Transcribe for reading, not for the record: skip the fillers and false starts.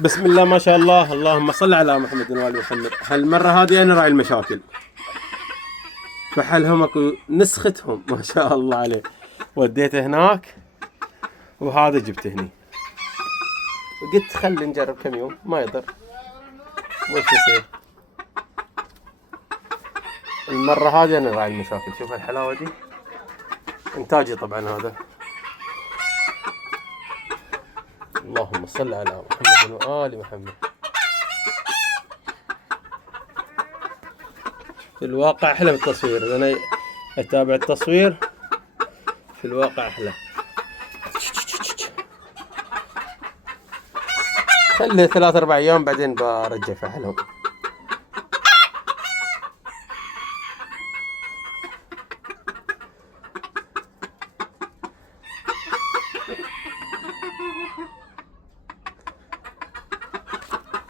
بسم الله ما شاء الله، اللهم صل على محمد وآل محمد. هالمرة هذه أنا راعي المشاكل، فحلهم اكو نسختهم ما شاء الله عليه. وديته هناك وهذا جبته هني، قلت خلي نجرب كم يوم ما يضر وش يصير. المرة هذه أنا راعي المشاكل. شوف الحلاوة دي إنتاجي طبعا هذا. اللهم صل على محمد وآل محمد. في الواقع أحلى بالتصوير، أنا أتابع التصوير في الواقع أحلى. خليه 3-4 أيام بعدين برجع فحلهم.